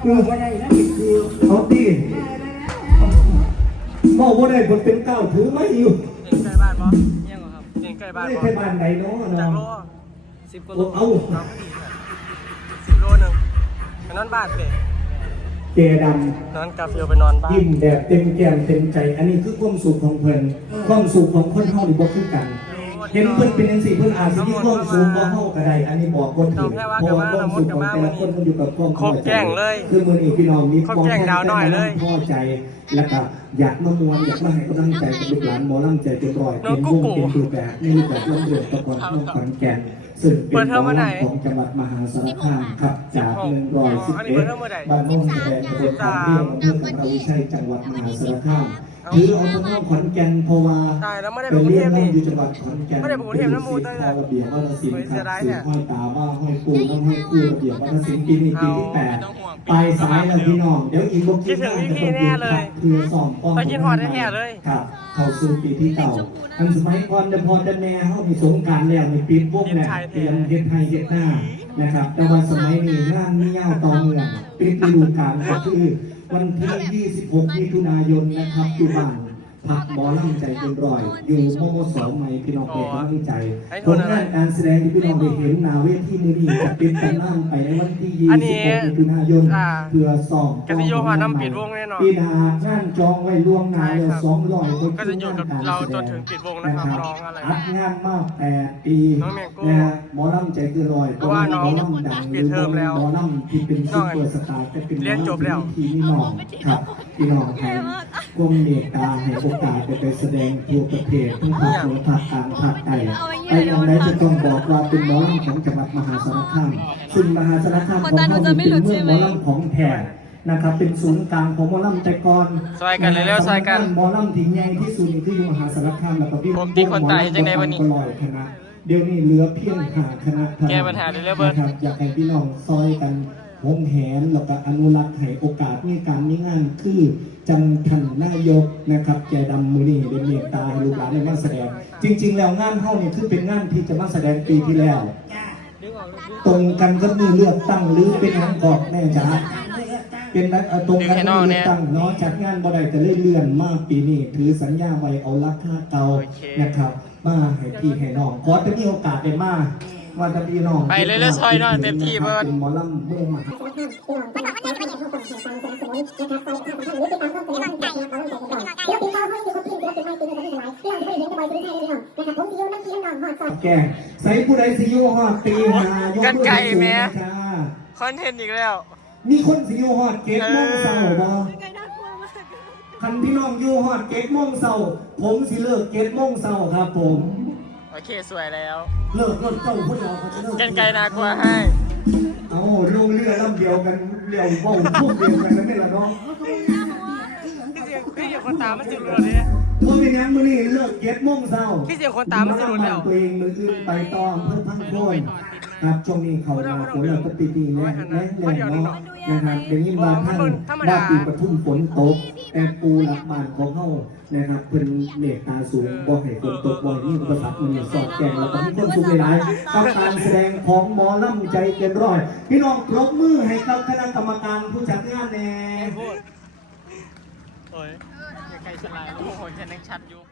คือว่าได้นะคือเขาตีมองว่าได้ผลเป็นเก้าถือไม่อยู่เรียนใกล้บ้านปะเยี่ยงเหรอครับเรียนใกล้บ้านไม่ปะใช่บ้านไหนเนาะจากเนาะโลสิบกว่าโลเอาครับสิบโลหนึ่งไปนอนบ้านเปเจดนอนกาเฟียวไปนอนบ้าำนยิ้มแบบเต็มแก้มเต็มใจ อันนี้คือความสุขของเพิ่นความสุขของคนเฮานี่บ่คือกัน เห็นเพิ่นเป็นจังซี่เพิ่นอาจสิมีความสุขบ่เฮาก็ได้ อันนี้บอกคนผิดเพราะว่าความสุขของแต่ละคนมันอยู่กับความพอใจคือมื้อนี้พี่น้องมีความพอใจแล้วก็อยากมามวนอยากมาให้กำลังใจกับลูกหลานหมอลำใจเต็มร้อยเป็นวงเป็นรูปแบบนี่แบบลำเดือดตะกอนน้องขอนแก่นซึ่งเป็นหมอลำของจังหวัดมหาสารคามครับจาก111บ้านโน้นแสดงตำบลคำเรียงอำเภอคำราวิชัยจังหวัดมหาสารคาม ถือเอาตัวน้องขอนแก่นเพราะว่าตายแล้วไม่ได้เป็ไปนกรุงเรื่เทองพนั่นี่งอยู่จังหวัดขอนแก่นไม่ได้ไปกรุงเทพนะหมู่เต้ยพอระเบียบวัฒนศิลป์ครับสื่อห้อยตาว่าห้อยปูต้องห้อยคู่ระเบียบวัฒนศิลป์ปีนี้ปีที่แปดปลายสายแล้วพี่น้องเดี๋ยวอีกบคิดถึงพี่ๆแน่เลยคือสองป้องไปกินฮอดแท้ๆเลย ครับเข้าสู่ปีที่เก่าอันสมัยก่อนจะพอจะแม่เขามีสงกรารแล้วมีปีพวกเนี่ยเตรียมเฮ็ดไทยเฮ็ดหน้านะครับ แต่ว่าสมัยนี้งานมีเงาต่อเนื่องปิดฤดูกาลก็คือ วันที่ 26 มิถุนายนนะครับอยู่บ้าน พักหมอลำใจเป็นร้อย อยู่มมสใหม่พี่น้องเอกกำลังใจผลงานการแสดงที่พี่น้องได้เห็นหนาเวทีมือนี้จะเป็นตำนานไปในวันที่อันนี้26มิถุนายนอ่าเพื่อสอบกสิโยฮาน้ำปิดวงแน่นอนปีหน้างานจองไว้ล่วงหน้าแล้วใช่ครับสองร้อยก็จะอยู่กับเราจนถึงปิดวงนะครับร้องอะไรอัดงานมากแปดปีน้องแมงโก้นะฮะหมอลำใจเกินร้อยเพราะว่าน้องหมอลำดังปิดเทอมแล้วหมอลำที่เป็นซุปเปอร์สตาร์จะเป็นหมอเรียนจบแล้วที่มีน้องครับพี่น้องให้ กวมเมตตาให้โอกาสไปไปแสดงทั่วประเทศทั้งภาคเหนือภาคกลางภาคใต้ไปอย่างไรจะต้องบอกว่าเป็นหมอลำของจังหวัดมหาสารคามซึ่งมหาสารคามของเราเป็นเมืองหมอลำของแท้นะครับเป็นศูนย์กลางของหมอลำแต่ก่อนซอยกันเร็วๆซอยกันหมอลำที่ใหญ่ที่สุดนี่คืออยู่มหาสารคามแล้วก็พี่ผมตีคนตายจังใดวะนี่ก็ลอยคณะเดี๋ยวนี้เหลือเพียงหาคณะเท่นั้นแก้ปัญหาเร็วๆเบิร์ดนะครับอยากให้พี่น้องซอยกัน หงแหนแล้วก็อนุรักษ์ให้โอกาสมีการมีงานคือจันทันนายกนะครับแกดำมือนี่ได้เมตตาให้ลูกหลานได้มาแสดง จริง ๆ แล้วงานเท่านี่คือเป็นงานที่จะมาแสดงปีที่แล้ว ตรงกันก็มีเลือกตั้งหรือเป็นงานกอบแม่จ๋าเป็นนักตรงกันดึงให้น้องเลืเนี่อกตั้งเนาะจัดงานบ่ได้จะเลื่อนเลื่อนมากปีนี้ถือสัญญาไว้เอาราคาเก่านะครับ มาให้พี่ให้น้องขอจะมีโอกาสได้มา ว่าจะพี่น้องไปเลยเลยซอยหน่อยเต็มที่เบิร์ดเป็นหมอลำเมืองมหาแก่ใส่ผู้ใดสิโยฮอดตีหายกกันไก่แม่จ้าคอนเทนต์อีกแล้ว มีคนสิโยฮอดเกตโมงเศร้าบ่ไก่น่ากลัวมากคันพี่น้องโยฮอดเกตโมงเศร้าผมสิเลิกเกตโมงเศร้าครับผม โอเคสวยแล้ว เลิกรถเจ้าพูดเราเขาจะเลิกกันไกลนากลัวให้ เอาลงเรือลำเดียวกันเรียวเบ้าพวกเดียวกันแล้วไม่ละน้องพี่เสียงพี่เสียงคนตามมันสิรุนเลยเพราะเป็นหยังมื้อนี้เลิกเกตโมงเศร้าพี่เสียงคนตามมันสิรุนแล้วตัวเองมืออื่นไปต่อเพื่อพังโคน ครับช่วงนี้เขามาฝนเราปฏิทินแรงแรงแรงเนาะนะครับเดี๋ยวนี้มาท่านว่าปีปทุมฝนตกแต่ปูหลักบ้านของเขานะครับเป็นเมตตาสูงบ่ให้ฝนตกบ่ให้มีอุปสรรคมันสอดแกงแล้วก็มีคนสุขหลายๆกับการแสดงของหมอลำใจเกินร้อย พี่น้องปรบมือให้กับคณะกรรมการผู้จัดงานแน่โอ้ยอย่าไกลสลายโอ้โหฉันยังชัดอยู่